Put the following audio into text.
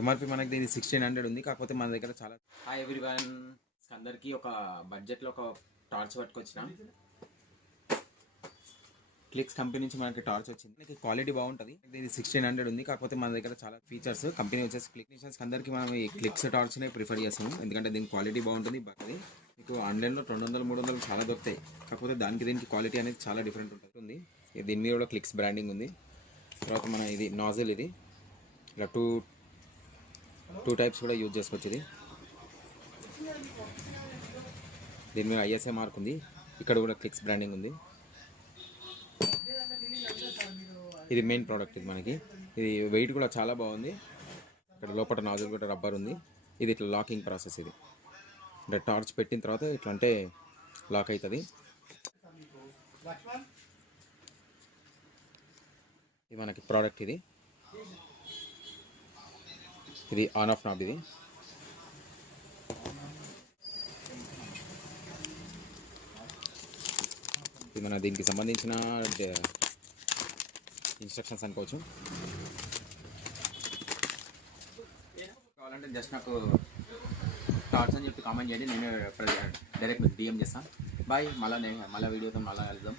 MRP మనకి దీని 1600 ఉంది. కాకపోతే మన దగ్గర చాలా. హాయ్ ఎవ్రీవన్, అందరికీ ఒక బడ్జెట్లో ఒక టార్చ్ పట్టుకొచ్చిన. క్లిక్స్ కంపెనీ నుంచి మనకి టార్చ్ వచ్చింది. మనకి క్వాలిటీ బాగుంటుంది. దీని 1600 ఉంది. కాకపోతే మన దగ్గర చాలా ఫీచర్స్. కంపెనీ వచ్చేసి క్లిక్నిషియన్స్ అందరికీ మనం ఈ క్లిక్స్ టార్చ్నే ప్రిఫర్ చేస్తాము. ఎందుకంటే దీని క్వాలిటీ బాగుంటుంది. అది మీకు ఆన్లైన్లో 200, 300 చాలా దొరుకుతాయి. కాకపోతే దీనికి క్వాలిటీ అనేది చాలా డిఫరెంట్ ఉంటుంది. దీని మీద కూడా క్లిక్స్ బ్రాండింగ్ ఉంది. తర్వాత మన ఇది నాజిల్, ఇది ఇలా టూ టైప్స్ కూడా యూజ్ చేసుకోవచ్చు. దీని మీద ఐఎస్ఐ మార్క్ ఉంది. ఇక్కడ కూడా క్లిక్స్ బ్రాండింగ్ ఉంది. ఇది మెయిన్ ప్రోడక్ట్. ఇది మనకి ఇది వెయిట్ కూడా చాలా బాగుంది. ఇక్కడ లోపల నాజిల్ కూడా రబ్బర్ ఉంది. ఇది ఇట్లా లాకింగ్ ప్రాసెస్. ఇది అంటే టార్చ్ పెట్టిన తర్వాత ఇట్లా అంటే లాక్ అవుతుంది. ఇది మనకి ప్రోడక్ట్. ఇది ఆన్ ఆఫ్ నాబ్. ఇది మన దీనికి సంబంధించిన ఇన్స్ట్రక్షన్స్ అనుకోవచ్చు. కావాలంటే జస్ట్ నాకు టార్చ్ అని చెప్పి కామెంట్ చేయండి. నేను డైరెక్ట్ డిఎం చేస్తాను. బాయ్. మళ్ళీ వీడియోతో మళ్ళీ వెళ్దాం.